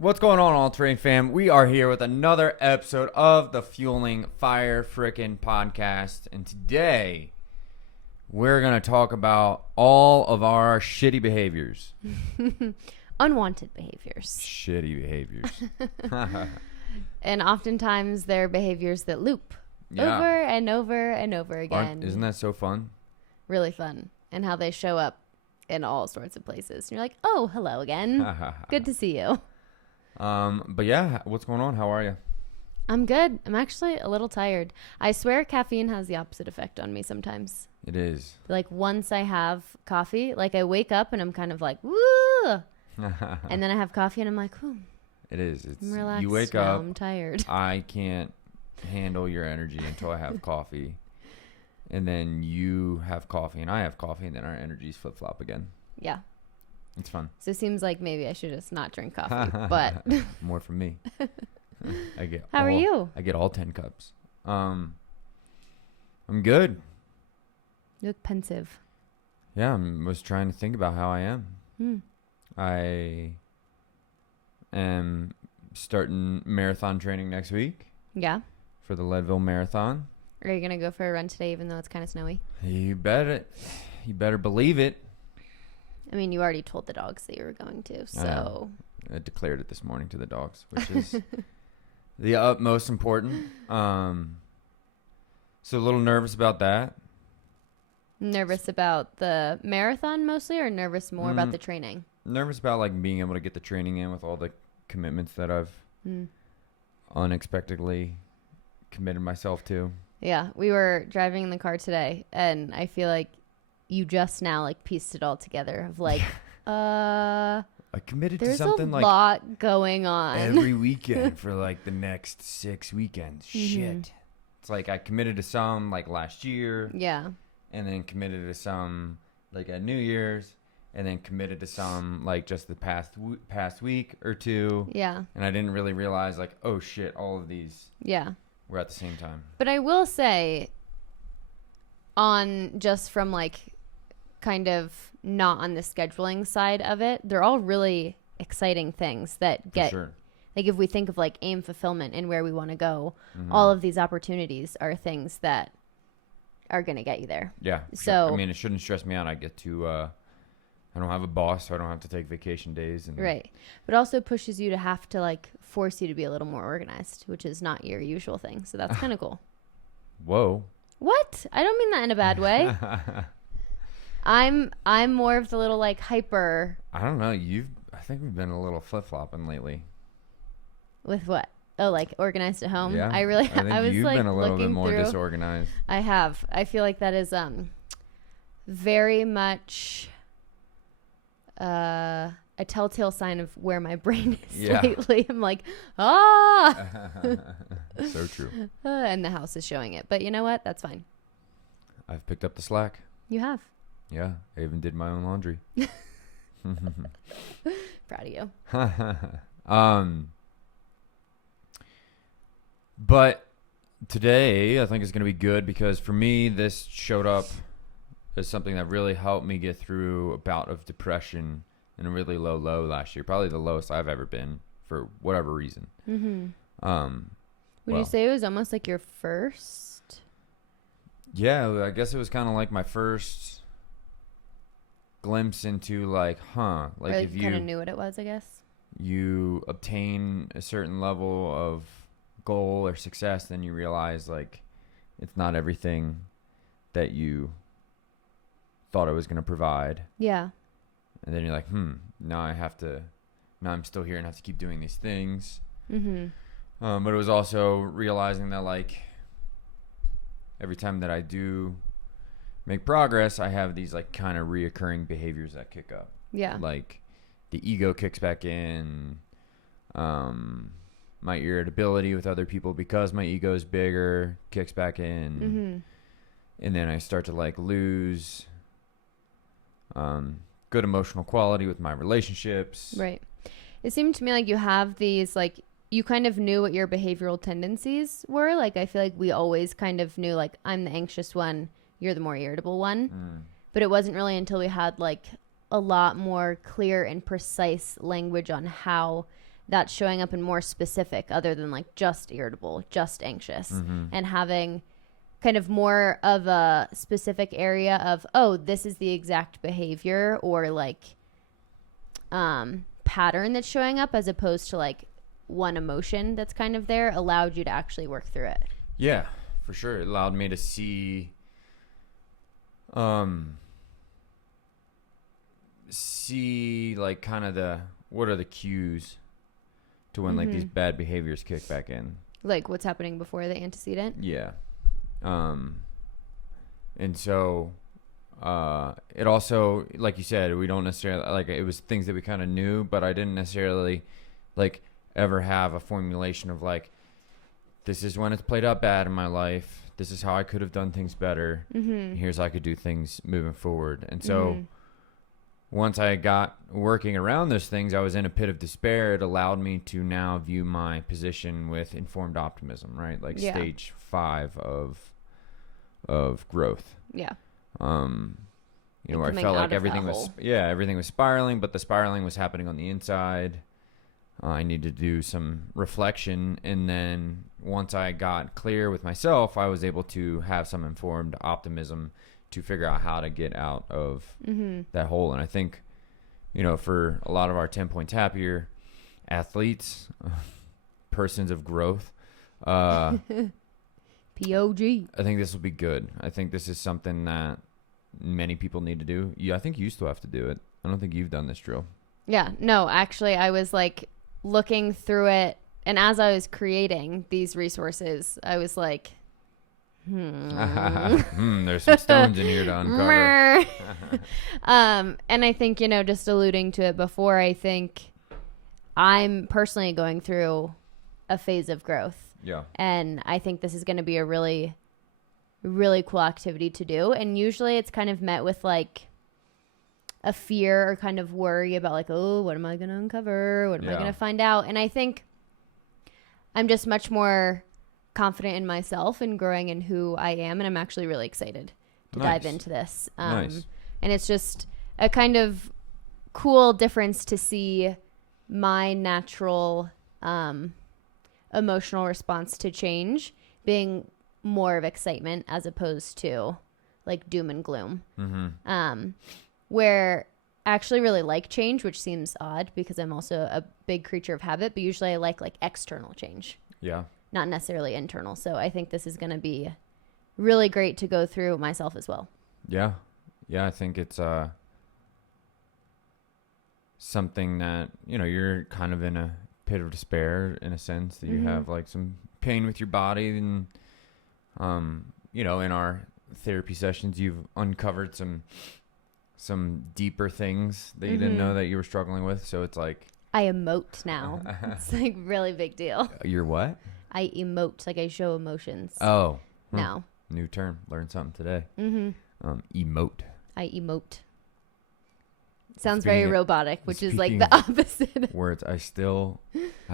What's going on, All Terrain fam? We are here with another episode of the Fueling Fire Frickin' Podcast. And today, we're going to talk about all of our shitty behaviors. Unwanted behaviors. Shitty behaviors. And oftentimes, they're behaviors that loop over and over and over again. Isn't that so fun? Really fun. And how they show up in all sorts of places. And you're like, oh, hello again. Good to see you. But yeah, what's going on? How are you? I'm good. I'm actually a little tired. I swear caffeine has the opposite effect on me sometimes. It is. Like once I have coffee, like I wake up and I'm kind of like, woo. And then I have coffee and I'm like, whew. It is. It's, I'm relaxed you wake now. up. I'm tired. I can't handle your energy until I have coffee. And then you have coffee and I have coffee and then our energies flip-flop again. Yeah. It's fun. So it seems like maybe I should just not drink coffee, but more from me. How are you? I get all 10 cups. I'm good. You look pensive. Yeah, I was trying to think about how I am. I am starting marathon training next week. Yeah. For the Leadville Marathon. Are you gonna go for a run today, even though it's kind of snowy? You better believe it. I mean, you already told the dogs that you were going to, so. I declared it this morning to the dogs, which is the utmost important. So a little nervous about that. Nervous about the marathon mostly, or nervous more about the training? Nervous about like being able to get the training in with all the commitments that I've unexpectedly committed myself to. Yeah, we were driving in the car today, and I feel like you just now like pieced it all together of like, I committed to there's something a like lot going on every weekend for like the next 6 weekends. Shit. It's like I committed to some like last year. Yeah. And then committed to some like at New Year's. And then committed to some like just the past week or two. Yeah. And I didn't really realize like, oh shit, all of these were at the same time. But I will say, on just from like kind of not on the scheduling side of it, they're all really exciting things that get, like if we think of like aim fulfillment and where we want to go, all of these opportunities are things that are going to get you there. Yeah. So, I mean, it shouldn't stress me out. I get to, I don't have a boss, so I don't have to take vacation days. And right. But also pushes you to have to like force you to be a little more organized, which is not your usual thing. So that's kind of cool. Whoa. What? I don't mean that in a bad way. I'm more of the little like hyper. I don't know. I think we've been a little flip-flopping lately. With what? Oh, like organized at home? Yeah. I was you've like been a little bit looking more through. disorganized. I have. I feel like that is very much a telltale sign of where my brain is lately. I'm like, So true. And the house is showing it. But you know what? That's fine. I've picked up the slack. You have. Yeah, I even did my own laundry. Proud of you. But today I think is going to be good because for me, this showed up as something that really helped me get through a bout of depression and a really low last year. Probably the lowest I've ever been for whatever reason. Would you say it was almost like your first? Yeah, I guess it was kind of like my first glimpse into like, like if you kind of knew what it was, I guess. You obtain a certain level of goal or success, then you realize like it's not everything that you thought it was going to provide. Yeah. And then you're like, now I'm still here and have to keep doing these things. But it was also realizing that like every time that I do make progress, I have these like kind of reoccurring behaviors that kick up. Yeah. Like the ego kicks back in, my irritability with other people because my ego is bigger kicks back in. And then I start to like lose good emotional quality with my relationships. Right. It seemed to me like you have these like you kind of knew what your behavioral tendencies were. Like, I feel like we always kind of knew, like, I'm the anxious one, you're the more irritable one. But it wasn't really until we had, like, a lot more clear and precise language on how that's showing up in more specific other than like just irritable, just anxious, and having kind of more of a specific area of, oh, this is the exact behavior or like pattern that's showing up, as opposed to like one emotion that's kind of there, allowed you to actually work through it. Yeah, for sure. It allowed me to see like kind of what are the cues to when like these bad behaviors kick back in, like what's happening before the antecedent. Yeah. And so it also, like you said, we don't necessarily like, it was things that we kind of knew, but I didn't necessarily like ever have a formulation of like, this is when it's played out bad in my life, this is how I could have done things better, here's how I could do things moving forward. And so once I got working around those things, I was in a pit of despair. It allowed me to now view my position with informed optimism, right? Like stage 5 of growth. Yeah. You know, where I felt like everything was spiraling, but the spiraling was happening on the inside. I needed to do some reflection, and then once I got clear with myself, I was able to have some informed optimism to figure out how to get out of that hole. And I think, you know, for a lot of our 10 Points Happier athletes, persons of growth, POG, I think this will be good. I think this is something that many people need to do. I think you still have to do it. I don't think you've done this drill. Yeah, no, actually, I was like looking through it, and as I was creating these resources, I was like, there's some stones in here to uncover. And I think, you know, just alluding to it before, I think I'm personally going through a phase of growth. Yeah. And I think this is going to be a really, really cool activity to do. And usually it's kind of met with like a fear or kind of worry about like, oh, what am I going to uncover? What am I going to find out? And I think I'm just much more confident in myself and growing in who I am. And I'm actually really excited to dive into this. And it's just a kind of cool difference to see my natural emotional response to change being more of excitement as opposed to like doom and gloom. Where I actually really like change, which seems odd because I'm also a big creature of habit, but usually I like external change. Yeah. Not necessarily internal. So I think this is going to be really great to go through myself as well. Yeah. Yeah. I think it's something that, you know, you're kind of in a pit of despair in a sense that you have like some pain with your body. And, you know, in our therapy sessions, you've uncovered some deeper things that you didn't know that you were struggling with. So it's like, I emote now. It's like really big deal. You're what? I emote, like I show emotions. Oh. Now. New term. Learned something today. Emote. I emote. Sounds very robotic, which is like the opposite. Words. I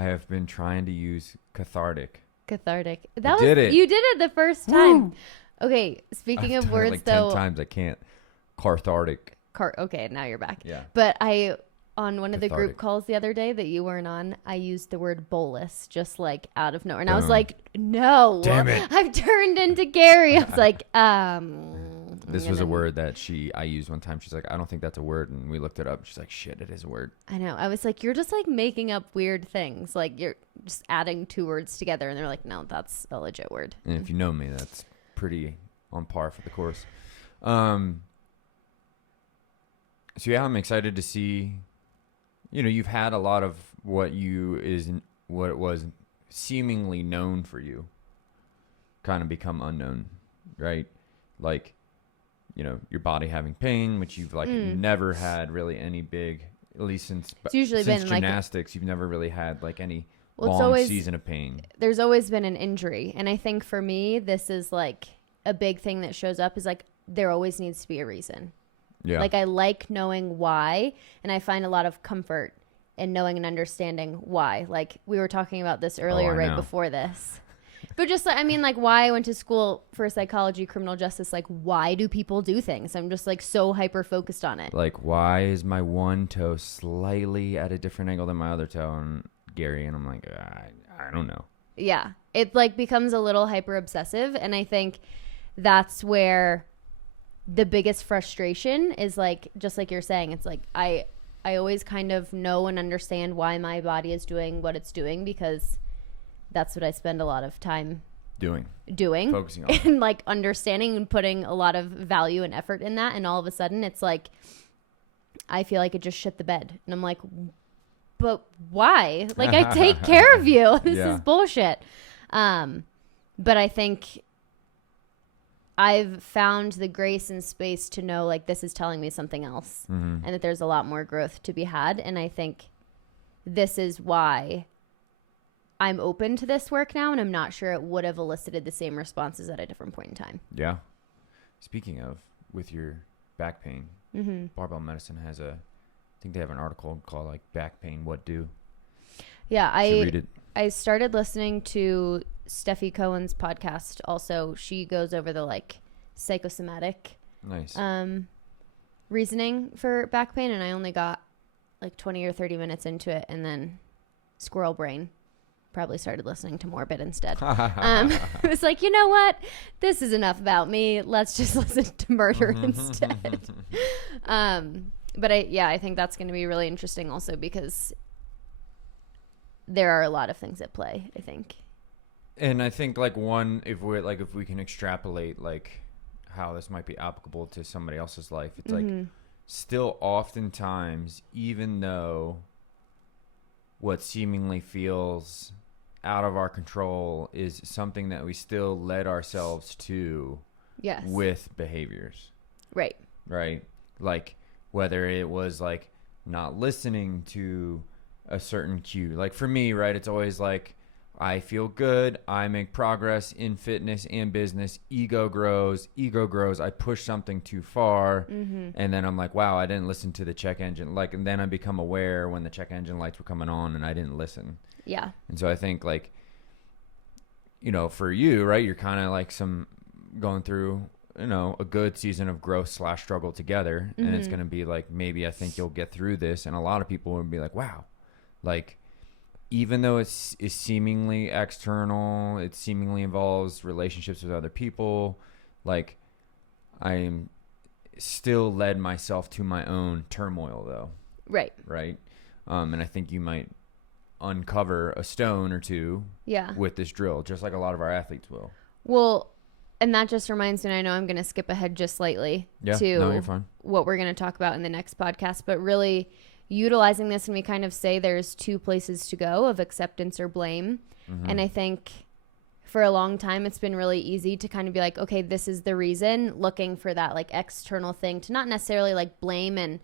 have been trying to use cathartic. Cathartic. You did it the first time. Woo! Okay. Speaking of words, like though. 10 times I can't. Cathartic. Okay, now you're back. Yeah. But on one of the group calls the other day that you weren't on, I used the word bolus just like out of nowhere. And I was like, no. Damn it. I've turned into Garry. I was like, This was a word that I used one time. She's like, I don't think that's a word. And we looked it up. She's like, shit, it is a word. I know. I was like, you're just like making up weird things. Like you're just adding 2 words together. And they're like, no, that's a legit word. And if you know me, that's pretty on par for the course. So yeah, I'm excited to see, you know, you've had a lot of what was seemingly known for you kind of become unknown, right? Like, you know, your body having pain, which you've like never had really any big, at least since gymnastics, you've never really had like any long season of pain. There's always been an injury. And I think for me, this is like a big thing that shows up is like, there always needs to be a reason. Yeah. Like I like knowing why, and I find a lot of comfort in knowing and understanding why. Like we were talking about this earlier, before this. But just like, I mean, like why I went to school for psychology, criminal justice, like why do people do things? I'm just like so hyper focused on it. Like why is my one toe slightly at a different angle than my other toe? And Garry, and I'm like, I don't know. Yeah. It like becomes a little hyper obsessive. And I think that's where the biggest frustration is, like, just like you're saying, it's like, I always kind of know and understand why my body is doing what it's doing, because that's what I spend a lot of time doing, focusing on, and like understanding and putting a lot of value and effort in that. And all of a sudden it's like, I feel like it just shit the bed. And I'm like, but why? Like, I take care of you. This is bullshit. But I think I've found the grace and space to know, like, this is telling me something else, and that there's a lot more growth to be had. And I think this is why I'm open to this work now, and I'm not sure it would have elicited the same responses at a different point in time. Yeah. Speaking of, with your back pain, Barbell Medicine has I think they have an article called, like, Back Pain, What Do? Yeah, I started listening to Steffi Cohen's podcast. Also, she goes over the, like, psychosomatic reasoning for back pain, and I only got like 20 or 30 minutes into it, and then squirrel brain, probably started listening to Morbid instead. It was like, you know what? This is enough about me. Let's just listen to murder instead. But I think that's going to be really interesting also, because there are a lot of things at play, I think. And I think, like, if we can extrapolate, like, how this might be applicable to somebody else's life, it's like, still oftentimes, even though what seemingly feels out of our control is something that we still led ourselves to with behaviors. Right. Like, whether it was, like, not listening to a certain cue. Like, for me, right, it's always like, I feel good, I make progress in fitness and business, ego grows, I push something too far, and then I'm like, wow, I didn't listen to the check engine, like, and then I become aware when the check engine lights were coming on and I didn't listen. Yeah. And so I think, like, you know, for you, right, you're kind of like going through, you know, a good season of growth / struggle together, and it's going to be like, maybe I think you'll get through this, and a lot of people will be like, wow, like, even though it's seemingly external, it seemingly involves relationships with other people, like, I'm still led myself to my own turmoil, though. Right. And I think you might uncover a stone or two with this drill, just like a lot of our athletes will. Well, and that just reminds me, and I know I'm going to skip ahead just slightly to what we're going to talk about in the next podcast, but really utilizing this, and we kind of say there's two places to go, of acceptance or blame. And I think for a long time it's been really easy to kind of be like, okay, this is the reason, looking for that, like, external thing to not necessarily, like, blame and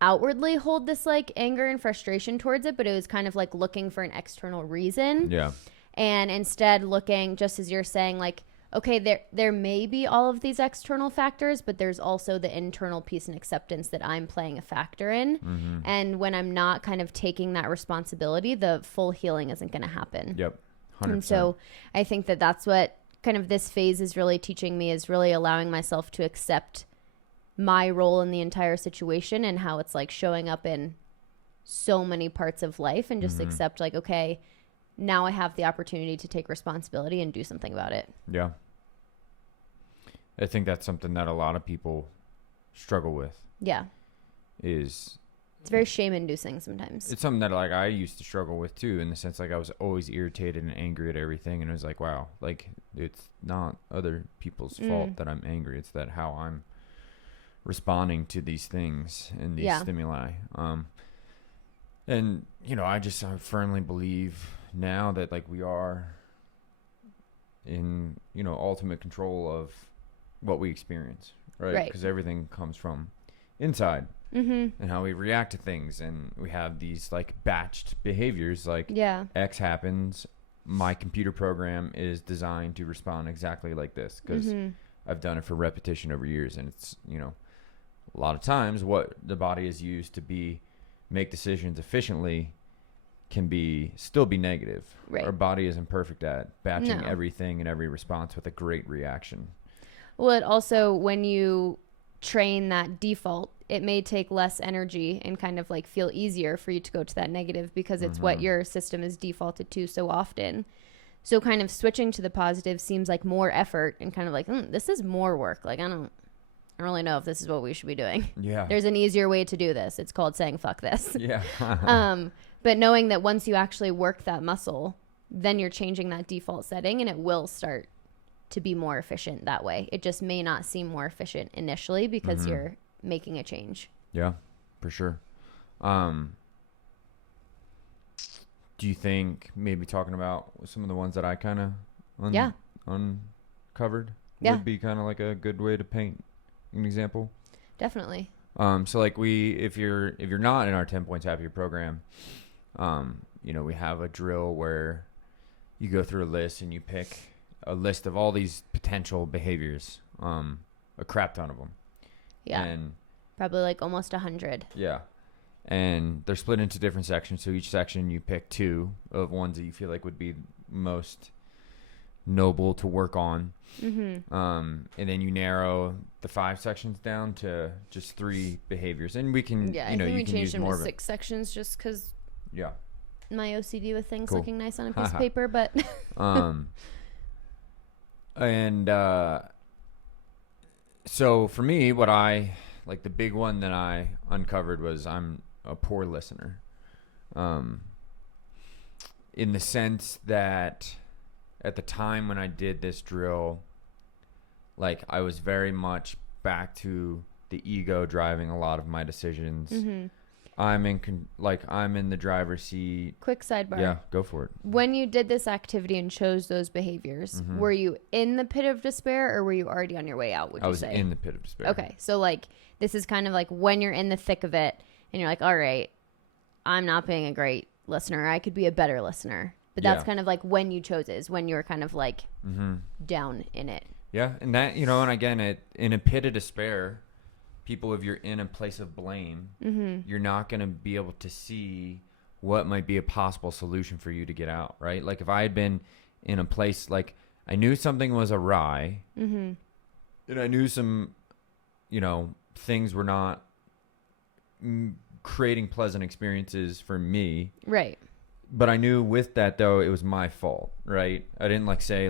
outwardly hold this, like, anger and frustration towards it, but it was kind of like looking for an external reason. And instead looking, just as you're saying, like, okay, there may be all of these external factors, but there's also the internal piece and acceptance that I'm playing a factor in. And when I'm not kind of taking that responsibility, the full healing isn't going to happen. 100%. And so I think that that's what kind of this phase is really teaching me, is really allowing myself to accept my role in the entire situation and how it's, like, showing up in so many parts of life, and just accept, like, okay, now I have the opportunity to take responsibility and do something about it. Yeah. I think that's something that a lot of people struggle with. Yeah. It's very shame-inducing sometimes. It's something that, like, I used to struggle with too, in the sense, like, I was always irritated and angry at everything, and it was like, wow, like, it's not other people's fault that I'm angry. It's that how I'm responding to these things and these stimuli. And, you know, I firmly believe now that, like, we are in, you know, ultimate control of what we experience, right? Because everything comes from inside, and how we react to things, and we have these, like, batched behaviors, like, X happens, my computer program is designed to respond exactly like this, because I've done it for repetition over years, and it's, you know, a lot of times what the body is used to make decisions efficiently can still be negative. Our body isn't perfect at batching everything and every response with a great reaction. Well, it also, when you train that default, it may take less energy and kind of like feel easier for you to go to that negative because it's what your system is defaulted to so often. So kind of switching to the positive seems like more effort and kind of like, this is more work. Like, I don't really know if this is what we should be doing. Yeah. There's an easier way to do this. It's called saying fuck this. Yeah. But knowing that once you actually work that muscle, then you're changing that default setting and it will start to be more efficient that way. It just may not seem more efficient initially because you're making a change. Yeah, for sure. Do you think maybe talking about some of the ones that I kind of uncovered would be kind of like a good way to paint an example? Definitely. So like if you're not in our 10 Points Happier program, we have a drill where you go through a list and you pick a list of all these potential behaviors, a crap ton of them. Yeah. And probably like almost 100. Yeah. And they're split into different sections. So each section you pick 2 of ones that you feel like would be most noble to work on. Mm-hmm. And then you narrow the 5 sections down to just 3 behaviors. And we can, I think we changed them to 6 sections just because my OCD with things looking nice on a piece of paper. But so for me, what I like, the big one that I uncovered was I'm a poor listener, in the sense that at the time when I did this drill, like I was very much back to the ego driving a lot of my decisions. Mm-hmm. I'm in the driver's seat. Quick sidebar. Yeah, go for it. When you did this activity and chose those behaviors, were you in the pit of despair or were you already on your way out, would you say? I was in the pit of despair. Okay. So like this is kind of like when you're in the thick of it and you're like, all right, I'm not being a great listener. I could be a better listener. But that's kind of like when you chose it, is when you're kind of like down in it. Yeah. And that, and again, in a pit of despair, people, if you're in a place of blame, you're not going to be able to see what might be a possible solution for you to get out, right? Like if I had been in a place, like I knew something was awry, and I knew some, things were not creating pleasant experiences for me. Right. But I knew with that, though, it was my fault, right? I didn't say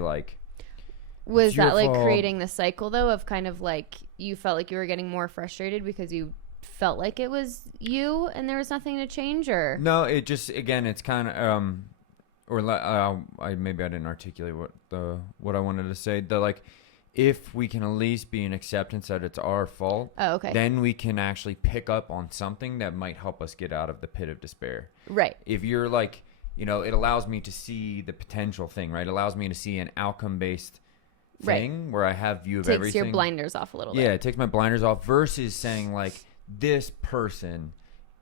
was that like creating the cycle though of kind of like you felt like you were getting more frustrated because you felt like it was you and there was nothing to change? Or no, it just, again, it's kind of maybe I didn't articulate what I wanted to say. If we can at least be in acceptance that it's our fault, then we can actually pick up on something that might help us get out of the pit of despair. Right. If you're it allows me to see the potential thing, right? It allows me to see an outcome-based thing where I have view of everything. Takes your blinders off a little bit. Yeah, it takes my blinders off versus saying this person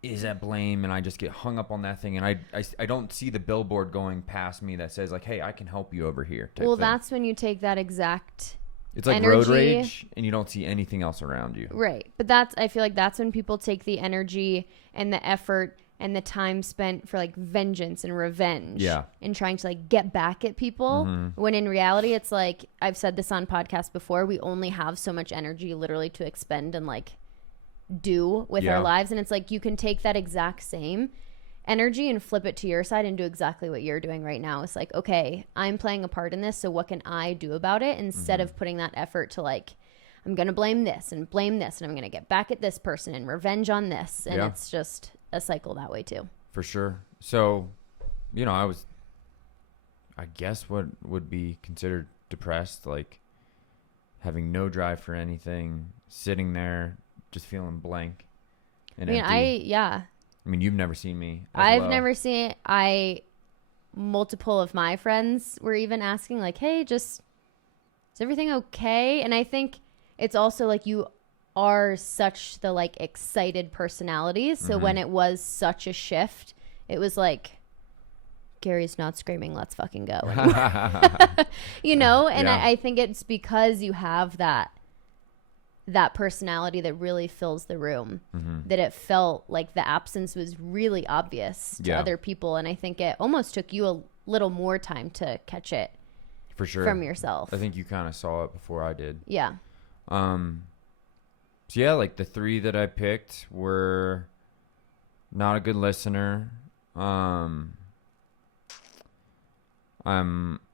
is at blame and I just get hung up on that thing and I don't see the billboard going past me that says hey, I can help you over here. Well, that's when you take that exact It's like energy. Road rage and you don't see anything else around you. Right. But I feel like that's when people take the energy and the effort and the time spent for vengeance and revenge and trying to get back at people, when in reality it's I've said this on podcasts before, we only have so much energy literally to expend and do with our lives. And it's you can take that exact same energy and flip it to your side and do exactly what you're doing right now. It's okay, I'm playing a part in this, so what can I do about it, instead of putting that effort to I'm gonna blame this and I'm gonna get back at this person and revenge on this, and it's just a cycle that way too. For sure. So I guess what would be considered depressed, having no drive for anything, sitting there just feeling blank and empty. I mean, you've never seen me. I've never seen it. Multiple of my friends were even asking hey, is everything okay? And I think it's also you are such the excited personalities. So when it was such a shift, it was Gary's not screaming, let's fucking go. And I think it's because you have that personality that really fills the room, that it felt like the absence was really obvious to other people. And I think it almost took you a little more time to catch it for sure from yourself. I think you kind of saw it before I did. Yeah. So yeah, like the 3 that I picked were not a good listener. I'm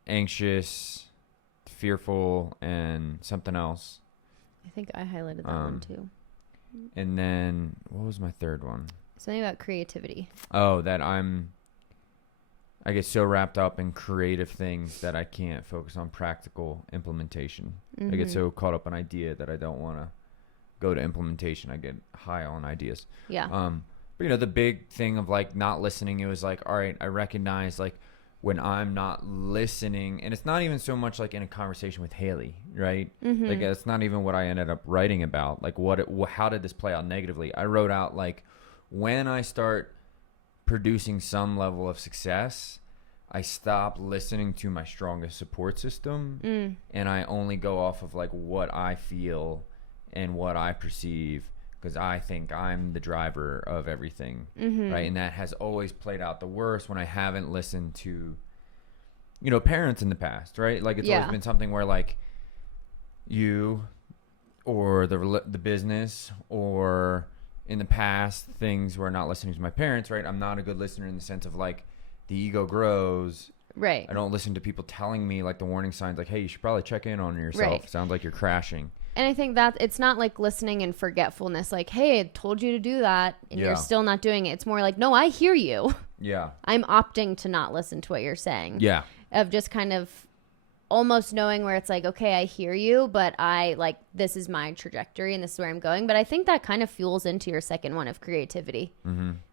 anxious, fearful, and something else. I think I highlighted that one too. And then what was my third one? Something about creativity. Oh, that I get so wrapped up in creative things that I can't focus on practical implementation. I get so caught up in idea that I don't want to go to implementation. I get high on ideas. Yeah. But, you know, the big thing of, like, not listening, it was like, all right, I recognize, like, when I'm not listening, and it's not even so much, like, in a conversation with Hailey, right? Like, it's not even what I ended up writing about. Like, how did this play out negatively? I wrote out, like, when I start producing some level of success, I stop listening to my strongest support system, and I only go off of, like, what I feel and what I perceive, because I think I'm the driver of everything, right? And that has always played out the worst when I haven't listened to, you know, parents in the past, right? Like, it's always been something where, like, you or the business, or in the past, things where not listening to my parents, right? I'm not a good listener in the sense of, like, the ego grows. Right. I don't listen to people telling me, like, the warning signs, like, hey, you should probably check in on yourself. Right. Sounds like you're crashing. And I think that it's not like listening and forgetfulness, like, hey, I told you to do that, and you're still not doing it. It's more like, no, I hear you. Yeah. I'm opting to not listen to what you're saying. Yeah. Of just kind of almost knowing where it's like, okay, I hear you, but this is my trajectory and this is where I'm going. But I think that kind of fuels into your second one of creativity,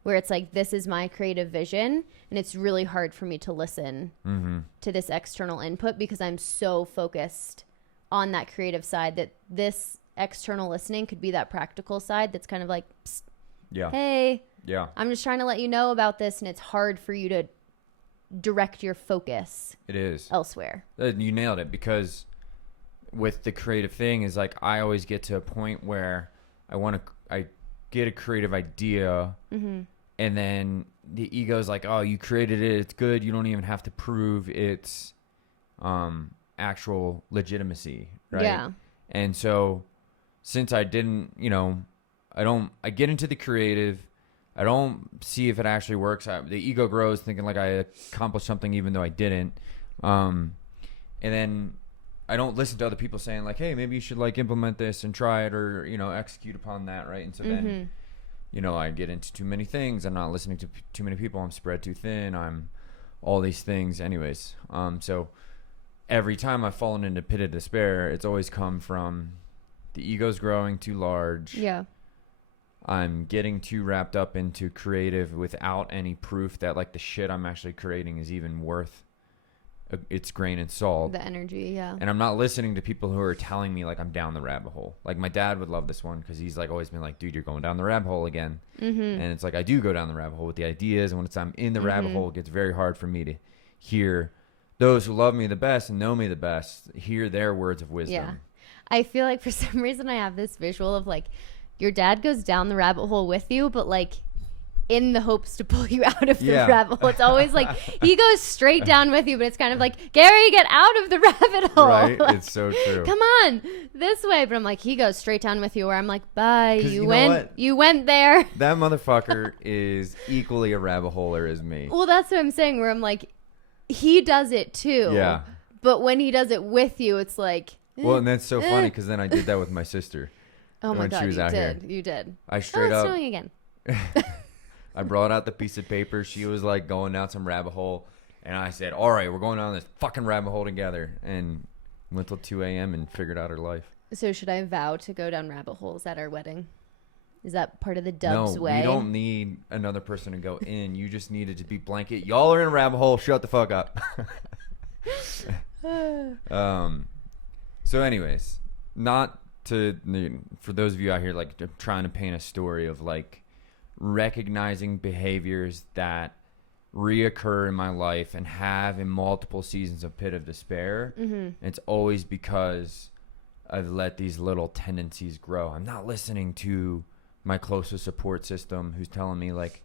where it's like, this is my creative vision, and it's really hard for me to listen to this external input because I'm so focused on that creative side that this external listening could be that practical side that's kind of like, psst, hey, I'm just trying to let you know about this, and it's hard for you to direct your focus. It is elsewhere. You nailed it, because with the creative thing is, like, I always get to a point where I get a creative idea, and then the ego's like, oh, you created it, it's good, you don't even have to prove its actual legitimacy, right? Yeah. And so since I didn't, you know, I get into the creative, I don't see if it actually works. The ego grows thinking like I accomplished something even though I didn't. And then I don't listen to other people saying, like, hey, maybe you should, like, implement this and try it, or, you know, execute upon that, right? And so then, you know, I get into too many things. I'm not listening to too many people. I'm spread too thin. I'm all these things anyways. So every time I've fallen into a pit of despair, it's always come from the ego's growing too large. Yeah. I'm getting too wrapped up into creative without any proof that, like, the shit I'm actually creating is even worth its grain and salt. The energy, yeah. And I'm not listening to people who are telling me, like, I'm down the rabbit hole. Like, my dad would love this one because he's, like, always been like, dude, you're going down the rabbit hole again. And it's like, I do go down the rabbit hole with the ideas, and when I'm in the rabbit hole, it gets very hard for me to hear those who love me the best and know me the best, hear their words of wisdom. Yeah. I feel like for some reason I have this visual of, like, your dad goes down the rabbit hole with you, but, like, in the hopes to pull you out of the rabbit hole. It's always like he goes straight down with you, but it's kind of like, Gary, get out of the rabbit hole. Right, like, it's so true. Come on, this way. But I'm like, he goes straight down with you, where I'm like, bye. You went there. That motherfucker is equally a rabbit holer as me. Well, that's what I'm saying, where I'm like, he does it too. Yeah. But when he does it with you, it's like, well, and that's so funny because then I did that with my sister. Oh my God, you did. I straight up. Snowing again. I brought out the piece of paper. She was like going down some rabbit hole. And I said, all right, we're going down this fucking rabbit hole together. And went till 2 a.m. and figured out her life. So should I vow to go down rabbit holes at our wedding? Is that part of the Dubs way? No, we don't need another person to go in. You just needed to be blanket. Y'all are in a rabbit hole. Shut the fuck up. So anyways, for those of you out here, like, trying to paint a story of, like, recognizing behaviors that reoccur in my life and have in multiple seasons of pit of despair. It's always because I've let these little tendencies grow. I'm not listening to my closest support system who's telling me, like,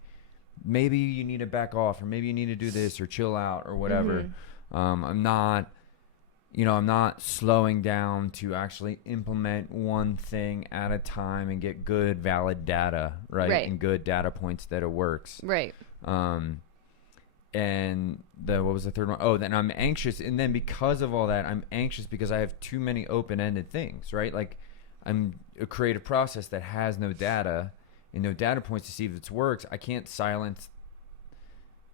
maybe you need to back off, or maybe you need to do this, or chill out, or whatever. I'm not, I'm not slowing down to actually implement one thing at a time and get good, valid data, right? And good data points that it works. Right. And what was the third one? Oh, then I'm anxious. And then because of all that, I'm anxious because I have too many open-ended things, right? Like I'm a creative process that has no data and no data points to see if it works. I can't silence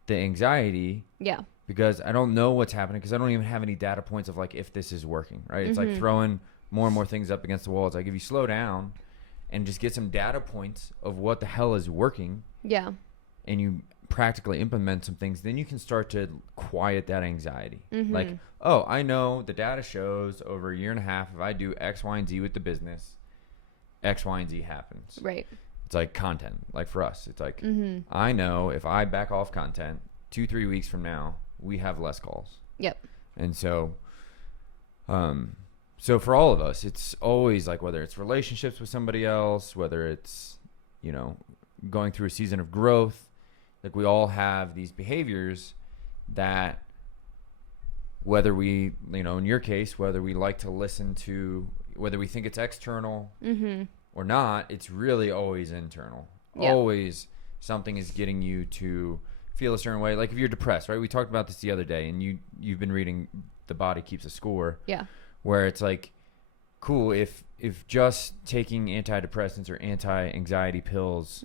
the anxiety. Yeah. Because I don't know what's happening because I don't even have any data points of like if this is working, right? It's like throwing more and more things up against the wall. It's like if you slow down and just get some data points of what the hell is working. Yeah. And you practically implement some things, then you can start to quiet that anxiety. Like, oh, I know the data shows over a year and a half, if I do X, Y, and Z with the business, X, Y, and Z happens. Right. It's like content. Like for us, it's like, I know if I back off content 2-3 weeks from now, we have less calls. Yep. And so for all of us, it's always like whether it's relationships with somebody else, whether it's, going through a season of growth, like we all have these behaviors that whether we, in your case, whether we like to listen to, whether we think it's external or not, it's really always internal. Yep. Always something is getting you to feel a certain way. Like if you're depressed, right? We talked about this the other day, and you've been reading The Body Keeps a Score. Yeah. Where it's like, cool, if just taking antidepressants or anti-anxiety pills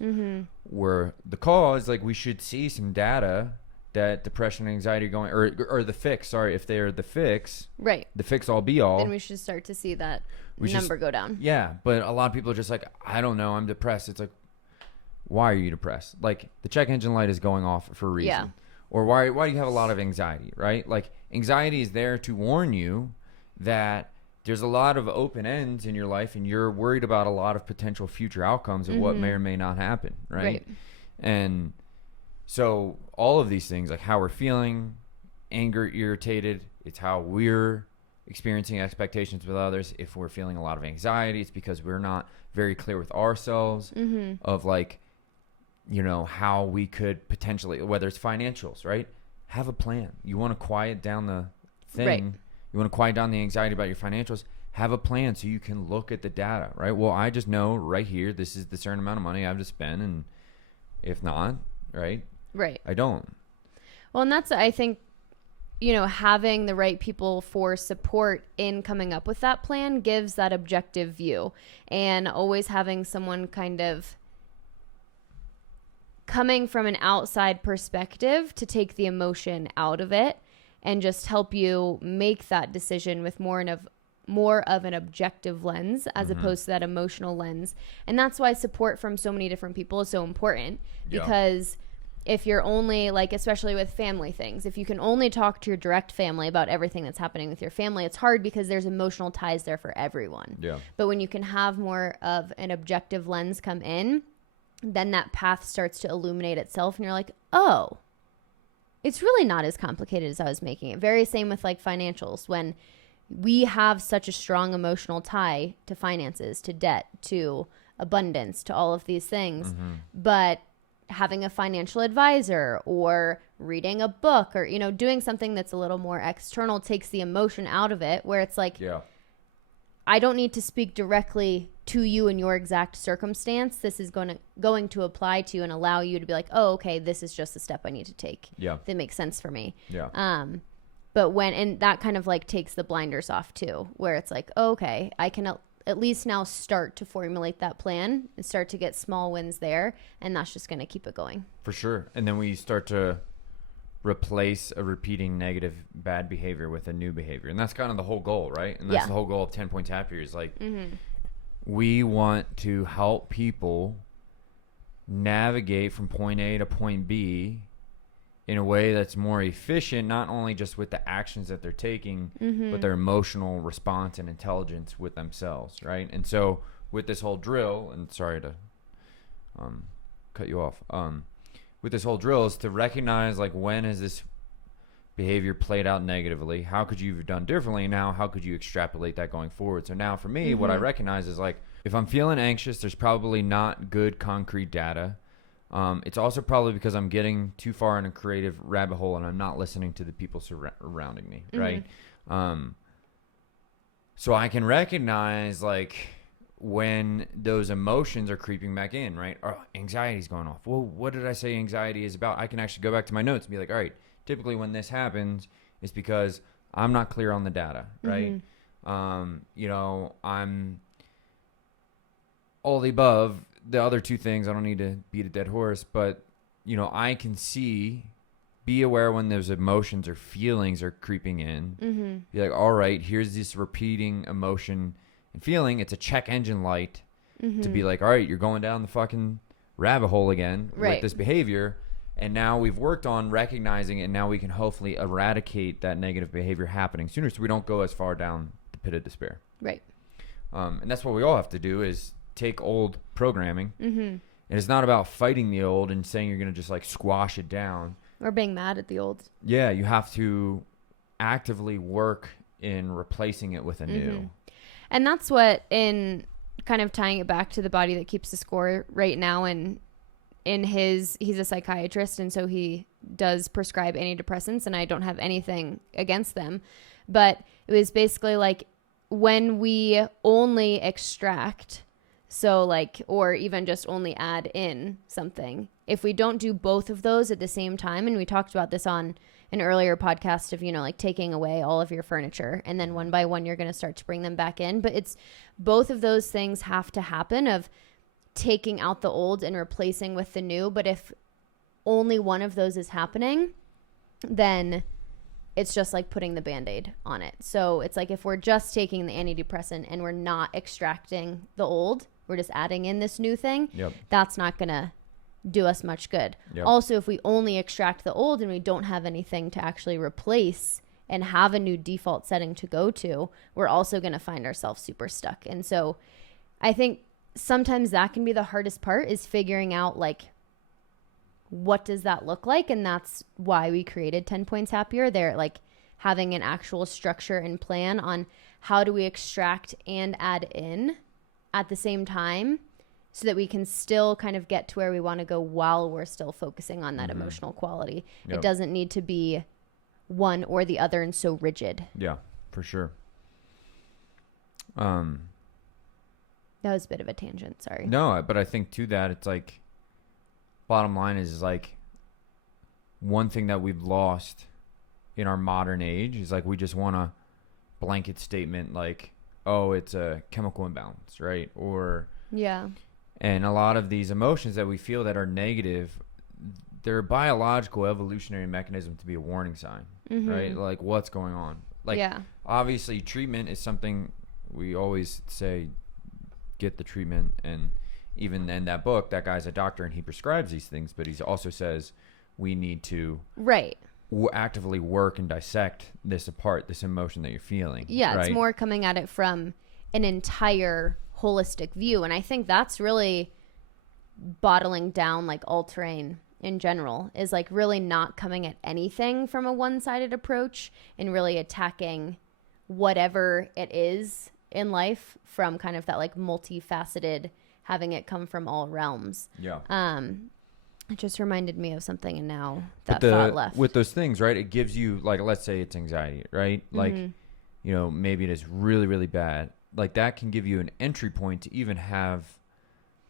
were the cause, like we should see some data that depression and anxiety are going, or the fix, sorry, if they're the fix. Right. The fix all be all. Then we should start to see that number go down. Yeah, but a lot of people are just like, I don't know, I'm depressed. It's like, why are you depressed? Like the check engine light is going off for a reason. Yeah. Or why do you have a lot of anxiety, right? Like anxiety is there to warn you that there's a lot of open ends in your life and you're worried about a lot of potential future outcomes of what may or may not happen, right? And so all of these things, like how we're feeling, anger, irritated, it's how we're experiencing expectations with others. If we're feeling a lot of anxiety, it's because we're not very clear with ourselves of like, how we could potentially, whether it's financials, right? Have a plan. You want to quiet down the thing. Right. You want to quiet down the anxiety about your financials. Have a plan so you can look at the data, right? Well, I just know right here, this is the certain amount of money I have to spend. And if not, right? Right. I don't. Well, and that's, I think, having the right people for support in coming up with that plan gives that objective view, and always having someone kind of coming from an outside perspective to take the emotion out of it and just help you make that decision with more of an objective lens as opposed to that emotional lens. And that's why support from so many different people is so important, because if you're only like, especially with family things, if you can only talk to your direct family about everything that's happening with your family, it's hard because there's emotional ties there for everyone. Yeah. But when you can have more of an objective lens come in, then that path starts to illuminate itself and you're like, oh, it's really not as complicated as I was making it. Very same with like financials. When we have such a strong emotional tie to finances, to debt, to abundance, to all of these things, but having a financial advisor or reading a book or, doing something that's a little more external takes the emotion out of it, where it's like, I don't need to speak directly to you in your exact circumstance. This is going to apply to you and allow you to be like, oh, okay, this is just a step I need to take. Yeah. That makes sense for me. Yeah. But and that kind of like takes the blinders off too, where it's like, oh, okay, I can at least now start to formulate that plan and start to get small wins there. And that's just going to keep it going. For sure. And then we start to replace a repeating negative bad behavior with a new behavior. And that's kind of the whole goal, right? And that's the whole goal of 10 Points Happier is like, we want to help people navigate from point A to point B in a way that's more efficient, not only just with the actions that they're taking, but their emotional response and intelligence with themselves, right? And so with this whole drill, and sorry to cut you off, with this whole drill is to recognize, like, when has this behavior played out negatively? How could you have done differently? Now, how could you extrapolate that going forward? So now for me, what I recognize is, like, if I'm feeling anxious, there's probably not good concrete data. It's also probably because I'm getting too far in a creative rabbit hole and I'm not listening to the people surrounding me, right? So I can recognize like when those emotions are creeping back in, right? Or anxiety's going off. Well, what did I say anxiety is about? I can actually go back to my notes and be like, all right, typically when this happens, it's because I'm not clear on the data, right? I'm all the above. The other two things, I don't need to beat a dead horse, but, I can be aware when those emotions or feelings are creeping in. Be like, all right, here's this repeating emotion and feeling. It's a check engine light to be like, all right, you're going down the fucking rabbit hole again with this behavior. And now we've worked on recognizing it, and now we can hopefully eradicate that negative behavior happening sooner so we don't go as far down the pit of despair. Right. And that's what we all have to do is take old programming. And it's not about fighting the old and saying you're going to just like squash it down. Or being mad at the old. Yeah, you have to actively work in replacing it with a new. And that's what, in kind of tying it back to the body that keeps the score right now, and he's a psychiatrist, and so he does prescribe antidepressants, and I don't have anything against them. But it was basically like when we only extract, so like, or even just only add in something, if we don't do both of those at the same time, and we talked about this on an earlier podcast of, like taking away all of your furniture, and then one by one, you're going to start to bring them back in. But it's both of those things have to happen, of taking out the old and replacing with the new. But if only one of those is happening, then it's just like putting the Band-Aid on it. So it's like if we're just taking the antidepressant and we're not extracting the old, we're just adding in this new thing, that's not going to do us much good. Also, if we only extract the old and we don't have anything to actually replace and have a new default setting to go to, we're also going to find ourselves super stuck. And so I think sometimes that can be the hardest part, is figuring out like, what does that look like? And that's why we created 10 Points Happier. They're like having an actual structure and plan on how do we extract and add in at the same time, so that we can still kind of get to where we want to go while we're still focusing on that emotional quality. It doesn't need to be one or the other and so rigid. Yeah, for sure. That was a bit of a tangent. Sorry. No, but I think to that, it's like, bottom line is like, one thing that we've lost in our modern age is like, we just want a blanket statement like, oh, it's a chemical imbalance, right? Or and a lot of these emotions that we feel that are negative, they're a biological evolutionary mechanism to be a warning sign, right? Like, what's going on? Like, obviously treatment is something we always say, get the treatment. And even in that book, that guy's a doctor and he prescribes these things, but he also says we need to actively work and dissect this apart, this emotion that you're feeling. It's more coming at it from an entire holistic view. And I think that's really bottling down like all-terrain in general, is like really not coming at anything from a one-sided approach and really attacking whatever it is in life from kind of that like multifaceted, having it come from all realms. It just reminded me of something, and now that thought left. With those things, right, it gives you, like, let's say it's anxiety, right? Like, maybe it is really, really bad. Like, that can give you an entry point to even have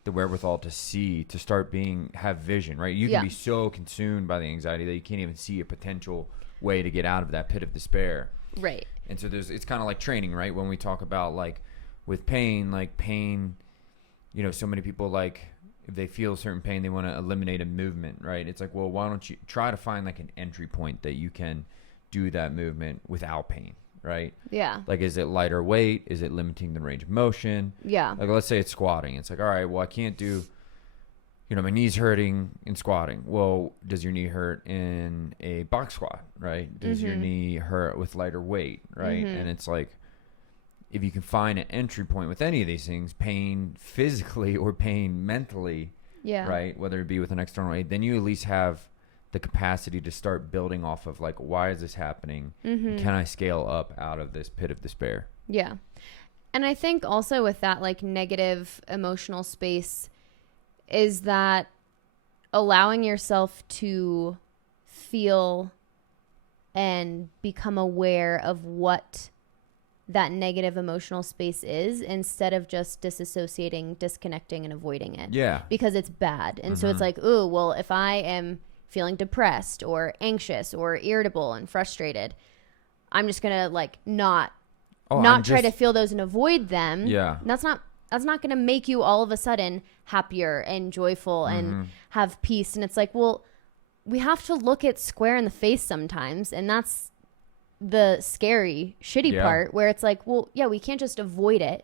the wherewithal to see, to start have vision, right? You can be so consumed by the anxiety that you can't even see a potential way to get out of that pit of despair. Right. And so it's kind of like training, right? When we talk about, like, with pain, so many people, like, if they feel certain pain, they want to eliminate a movement, right? It's like, well, why don't you try to find like an entry point that you can do that movement without pain, right? Yeah. Like, is it lighter weight? Is it limiting the range of motion? Yeah. Like, let's say it's squatting. It's like, all right, well, I can't do, my knee's hurting in squatting. Well, does your knee hurt in a box squat, right? Does your knee hurt with lighter weight, right? And it's like, if you can find an entry point with any of these things, pain physically or pain mentally, right, whether it be with an external aid, then you at least have the capacity to start building off of, like, why is this happening? Can I scale up out of this pit of despair? Yeah. And I think also with that, like, negative emotional space is that allowing yourself to feel and become aware of what that negative emotional space is, instead of just disassociating, disconnecting, and avoiding it. Yeah. Because it's bad. And so it's like, ooh, well, if I am feeling depressed or anxious or irritable and frustrated, I'm just going to like not try to feel those and avoid them. Yeah. And that's not going to make you all of a sudden happier and joyful and have peace. And it's like, well, we have to look it square in the face sometimes. And that's the scary, shitty part, where it's like, well, yeah, we can't just avoid it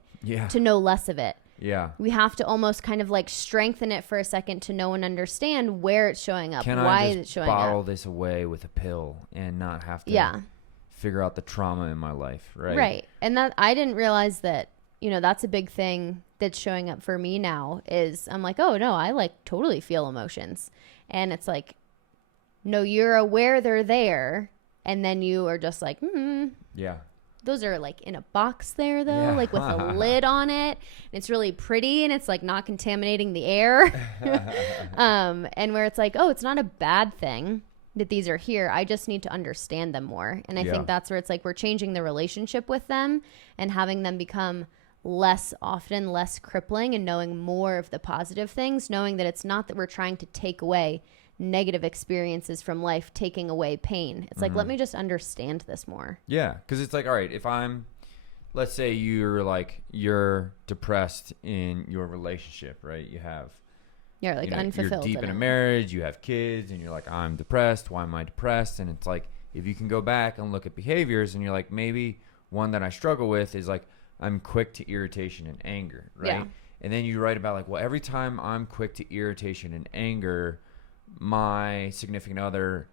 to know less of it. Yeah. We have to almost kind of like strengthen it for a second to know and understand where it's showing up, why is it showing up. Bottle this away with a pill and not have to figure out the trauma in my life, right? Right. And that I didn't realize that, that's a big thing that's showing up for me now is I'm like, oh no, I like totally feel emotions. And it's like, no, you're aware they're there. And then you are just like, yeah. Those are like in a box there though, like with a lid on it. And it's really pretty and it's like not contaminating the air. And where it's like, oh, it's not a bad thing that these are here. I just need to understand them more. And I think that's where it's like we're changing the relationship with them and having them become less crippling and knowing more of the positive things, knowing that it's not that we're trying to take away negative experiences from life, taking away pain. It's like, let me just understand this more. Yeah. Because it's like, all right, if let's say you're depressed in your relationship, right? You're like unfulfilled. You're deep in a marriage, you have kids, and you're like, I'm depressed. Why am I depressed? And it's like, if you can go back and look at behaviors and you're like, maybe one that I struggle with is like, I'm quick to irritation and anger, right? Yeah. And then you write about like, well, every time I'm quick to irritation and anger, my significant other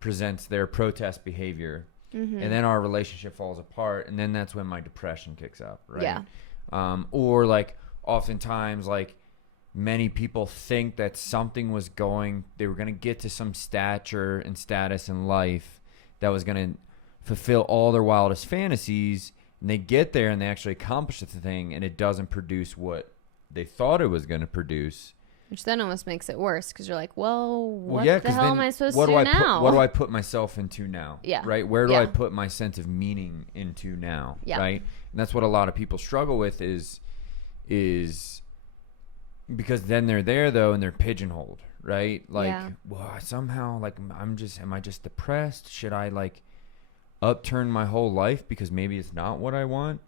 presents their protest behavior, and then our relationship falls apart, and then that's when my depression kicks up, right? Yeah. Or like oftentimes like many people think that they were going to get to some stature and status in life that was going to fulfill all their wildest fantasies, and they get there and they actually accomplish the thing, and it doesn't produce what they thought it was going to produce. Which then almost makes it worse because you're like, well, what the hell am I supposed to do now? What do I put myself into now? Yeah. Right? Where do I put my sense of meaning into now? Yeah. Right? And that's what a lot of people struggle with is because then they're there though and they're pigeonholed, right? Like, well, somehow like am I just depressed? Should I like upturn my whole life because maybe it's not what I want?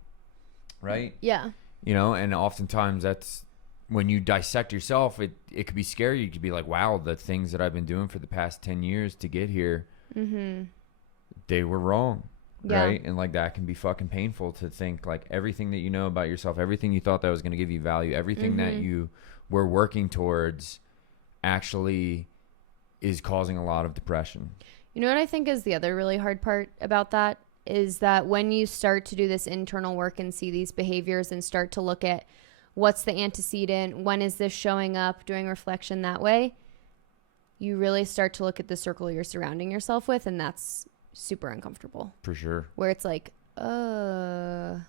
Right? Yeah. And oftentimes that's when you dissect yourself, it could be scary. You could be like, wow, the things that I've been doing for the past 10 years to get here, they were wrong. Right. And like that can be fucking painful to think like everything that you know about yourself, everything you thought that was going to give you value, everything that you were working towards actually is causing a lot of depression. You know what I think is the other really hard part about that is that when you start to do this internal work and see these behaviors and start to look at what's the antecedent, when is this showing up, doing reflection that way, you really start to look at the circle you're surrounding yourself with, and that's super uncomfortable. For sure. Where it's like, yeah.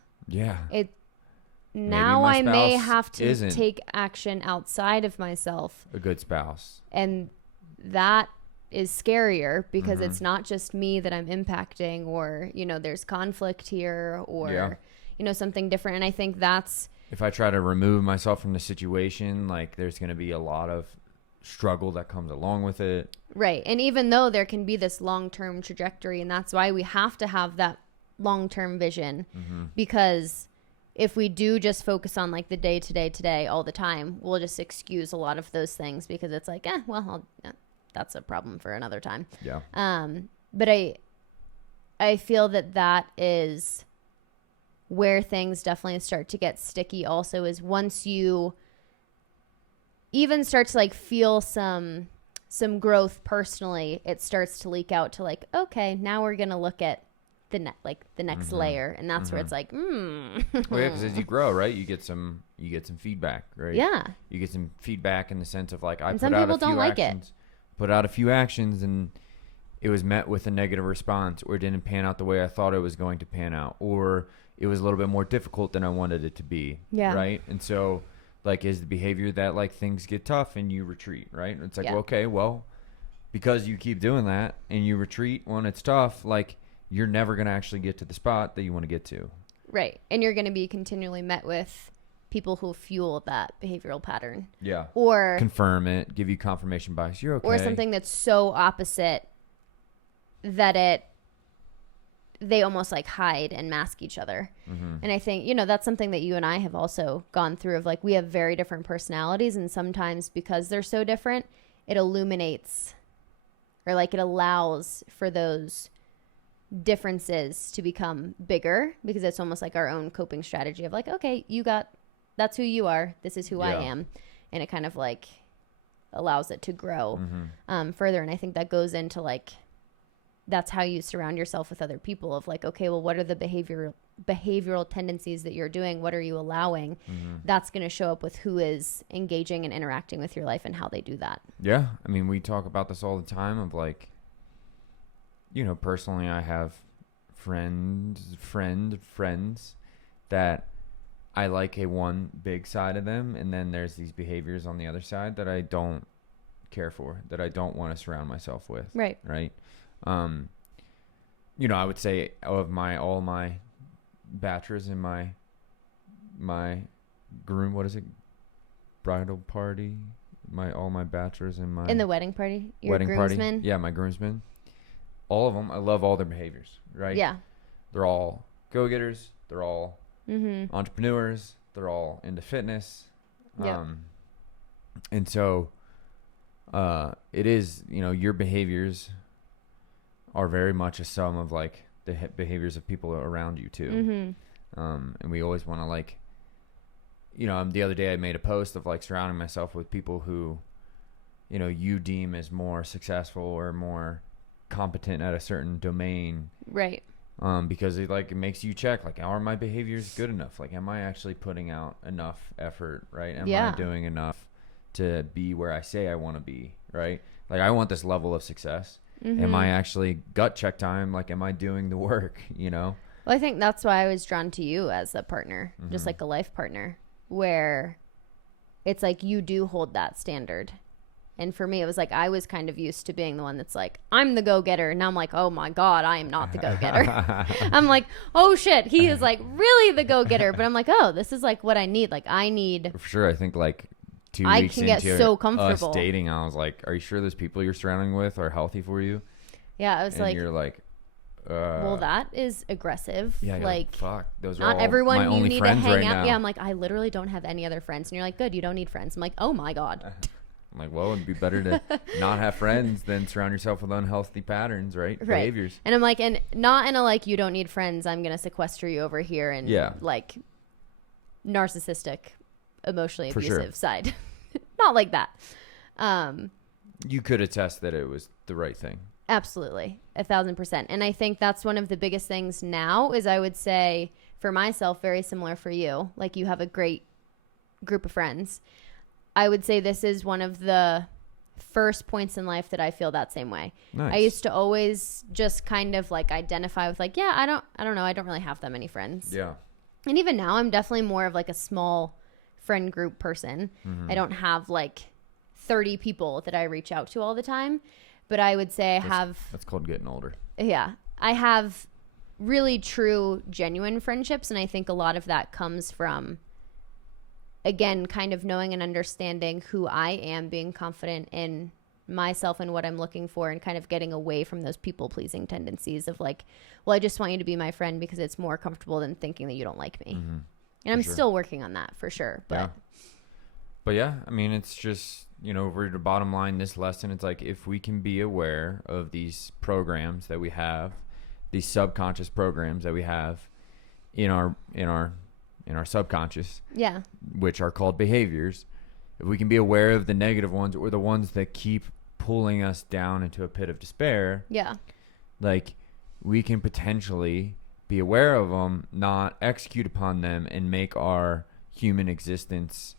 Now I may have to take action outside of myself. A good spouse. And that is scarier because it's not just me that I'm impacting, or, there's conflict here, or, something different. And I think that's, if I try to remove myself from the situation, like there's going to be a lot of struggle that comes along with it. Right. And even though there can be this long-term trajectory, and that's why we have to have that long-term vision, because if we do just focus on like the day to day today all the time, we'll just excuse a lot of those things because it's like, that's a problem for another time. Yeah. But I feel that is where things definitely start to get sticky also, is once you even start to like feel some growth personally, it starts to leak out to like, okay, now we're going to look at the next layer. And that's where it's like, Well, yeah, because as you grow, right, you get some feedback, right? Yeah. You get some feedback in the sense of like, and some people don't like it. Put out a few actions and it was met with a negative response, or it didn't pan out the way I thought it was going to pan out, or it was a little bit more difficult than I wanted it to be. Yeah. Right. And so like is the behavior that like things get tough and you retreat, right? And it's like, well, okay, well, because you keep doing that and you retreat when it's tough, like you're never going to actually get to the spot that you want to get to. Right. And you're going to be continually met with people who fuel that behavioral pattern. Yeah. Or confirm it, give you confirmation bias. You're okay. Or something that's so opposite that they almost like hide and mask each other. Mm-hmm. And I think, that's something that you and I have also gone through of like, we have very different personalities, and sometimes because they're so different, it illuminates or like it allows for those differences to become bigger, because it's almost like our own coping strategy of like, okay, that's who you are. This is who I am. And it kind of like allows it to grow further. And I think that goes into like, that's how you surround yourself with other people of like, okay, well, what are the behavioral tendencies that you're doing? What are you allowing? That's going to show up with who is engaging and interacting with your life and how they do that. Yeah. I mean, we talk about this all the time of like, personally, I have friends that I like one big side of them. And then there's these behaviors on the other side that I don't care for, that I don't want to surround myself with. Right. Right. I would say of all my bachelors in my groom, what is it? Bridal party. All my bachelors in the wedding party. Your wedding groomsmen. Party. Yeah, my groomsmen. All of them. I love all their behaviors. Right. Yeah. They're all go-getters. They're all entrepreneurs. They're all into fitness. Yep. And so, it is. Your behaviors are very much a sum of like the behaviors of people around you too. And we always want to like, the other day I made a post of like surrounding myself with people who, you deem as more successful or more competent at a certain domain. Right. Because it makes you check, like, are my behaviors good enough? Like, am I actually putting out enough effort? Right. Am I doing enough to be where I say I want to be? Right. Like, I want this level of success. Am I actually gut check time? Like, am I doing the work, Well, I think that's why I was drawn to you as a partner, just like a life partner, where it's like you do hold that standard. And for me, it was like I was kind of used to being the one that's like, I'm the go-getter. And now I'm like, oh, my God, I am not the go-getter. I'm like, oh, shit, he is like really the go-getter. But I'm like, oh, this is like what I need. Like, I need. For sure. I think like 2 I weeks can get into so comfortable. Us dating, I was like, are you sure those people you're surrounding with are healthy for you? Yeah, I was like, you're like, well, that is aggressive. Yeah, like, fuck, those not are all everyone my you only need friends to hang right out. now. Yeah, I'm like, I literally don't have any other friends. And you're like, good, you don't need friends. I'm like, oh my God. I'm like, well, it'd be better to not have friends than surround yourself with unhealthy patterns, right? Behaviors. And I'm like, and not in a like, you don't need friends, I'm gonna sequester you over here and like narcissistic, emotionally abusive side. Not like that. You could attest that it was the right thing. Absolutely. 1,000%. And I think that's one of the biggest things now is, I would say for myself, very similar for you. Like, you have a great group of friends. I would say this is one of the first points in life that I feel that same way. Nice. I used to always just kind of like identify with like, yeah, I don't know. I don't really have that many friends. Yeah. And even now I'm definitely more of like a small friend group person. I don't have like 30 people that I reach out to all the time, but I would say that's called getting older. Yeah. I have really true, genuine friendships. And I think a lot of that comes from, again, kind of knowing and understanding who I am, being confident in myself and what I'm looking for, and kind of getting away from those people-pleasing tendencies of like, well, I just want you to be my friend because it's more comfortable than thinking that you don't like me. And I'm still working on that for sure. But yeah, I mean, it's just, we're the bottom line, this lesson, it's like, if we can be aware of these programs that we have, these subconscious programs that we have in our subconscious, which are called behaviors, if we can be aware of the negative ones or the ones that keep pulling us down into a pit of despair, like, we can potentially be aware of them, not execute upon them, and make our human existence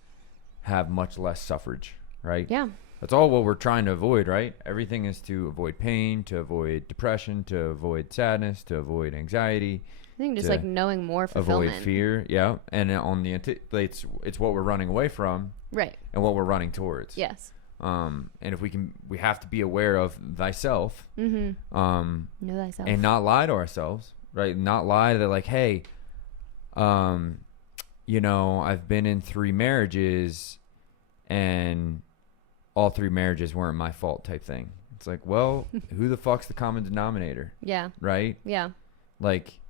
have much less suffrage, right? Yeah. That's all what we're trying to avoid, right? Everything is to avoid pain, to avoid depression, to avoid sadness, to avoid anxiety. I think just like knowing more fulfillment. Avoid fear, and on the it's what we're running away from, right? And what we're running towards. Yes. And if we have to be aware of thyself. Know thyself. And not lie to ourselves, right? Not lie to like, hey, you know, I've been in 3 marriages and all 3 marriages weren't my fault type thing. It's like, well, who the fuck's the common denominator? Yeah. Right? Yeah. Like,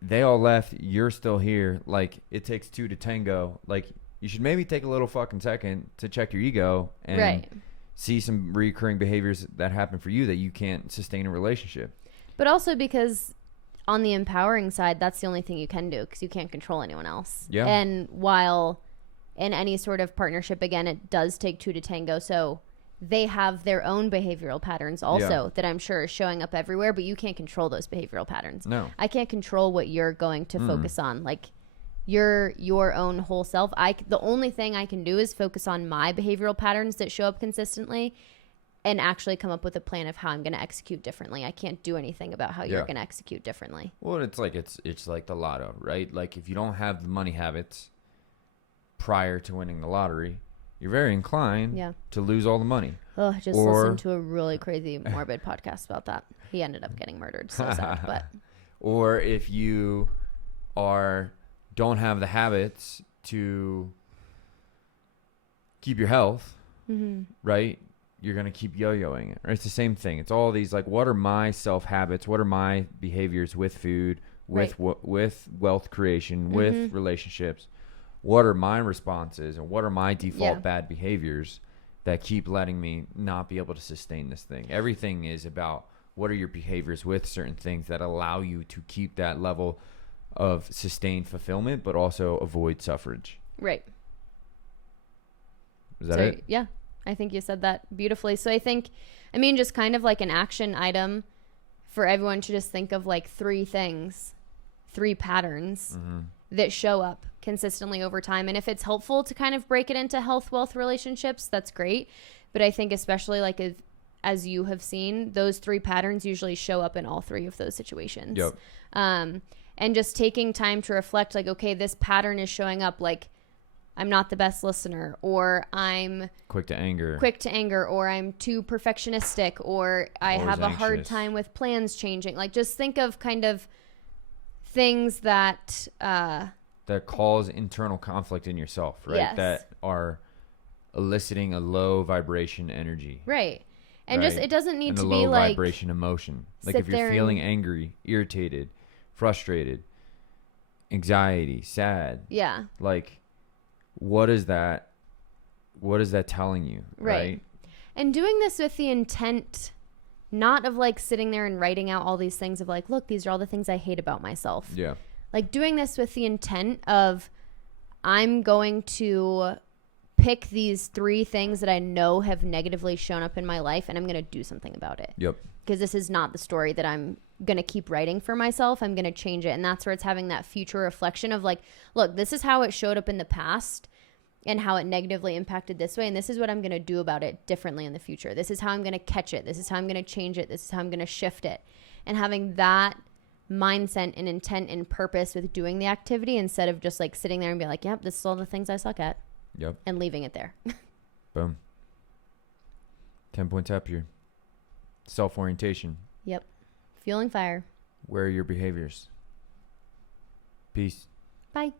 they all left. You're still here. Like, it takes 2 to tango. Like, you should maybe take a little fucking second to check your ego and see some recurring behaviors that happen for you that you can't sustain a relationship. But also because on the empowering side, that's the only thing you can do because you can't control anyone else. Yeah. And while in any sort of partnership, again, it does take 2 to tango. So they have their own behavioral patterns also that I'm sure are showing up everywhere, but you can't control those behavioral patterns. No. I can't control what you're going to focus on. Like, you're your own whole self. The only thing I can do is focus on my behavioral patterns that show up consistently and actually come up with a plan of how I'm going to execute differently. I can't do anything about how you're going to execute differently. Well, it's like the lotto, right? Like, if you don't have the money habits prior to winning the lottery, you're very inclined to lose all the money. Oh, I just listened to a really crazy morbid podcast about that. He ended up getting murdered. So sad. But or if you don't have the habits to keep your health, right? You're going to keep yo-yoing it. Right? It's the same thing. It's all these, like, what are my self-habits? What are my behaviors with food, with wealth creation, with relationships? What are my responses and what are my default bad behaviors that keep letting me not be able to sustain this thing? Everything is about what are your behaviors with certain things that allow you to keep that level of sustained fulfillment, but also avoid suffrage. Right. Is that it? Yeah, I think you said that beautifully. So I mean, just kind of like an action item for everyone to just think of like 3 things, 3 patterns that show up consistently over time. And if it's helpful to kind of break it into health, wealth, relationships, that's great. But I think especially like as you have seen, those 3 patterns usually show up in all 3 of those situations. Yep. And just taking time to reflect like, okay, this pattern is showing up like I'm not the best listener, or I'm quick to anger, or I'm too perfectionistic, or I have a hard time with plans changing. Like, just think of kind of things that cause internal conflict in yourself, right? Yes. That are eliciting a low vibration energy. Right. And just, it doesn't need to be low like vibration emotion. Like, if you're feeling angry, irritated, frustrated, anxiety, sad. Yeah. Like, what is that telling you? Right. And doing this with the intent, not of like sitting there and writing out all these things of like, look, these are all the things I hate about myself. Yeah. Like, doing this with the intent of I'm going to pick these 3 things that I know have negatively shown up in my life, and I'm going to do something about it. Yep. Because this is not the story that I'm going to keep writing for myself. I'm going to change it. And that's where it's having that future reflection of like, look, this is how it showed up in the past and how it negatively impacted this way. And this is what I'm going to do about it differently in the future. This is how I'm going to catch it. This is how I'm going to change it. This is how I'm going to shift it. And having that mindset and intent and purpose with doing the activity instead of just like sitting there and be like, yep, this is all the things I suck at. Yep. And leaving it there. Boom. 10 points up here. Self-orientation. Yep. Fueling fire. Where are your behaviors? Peace. Bye.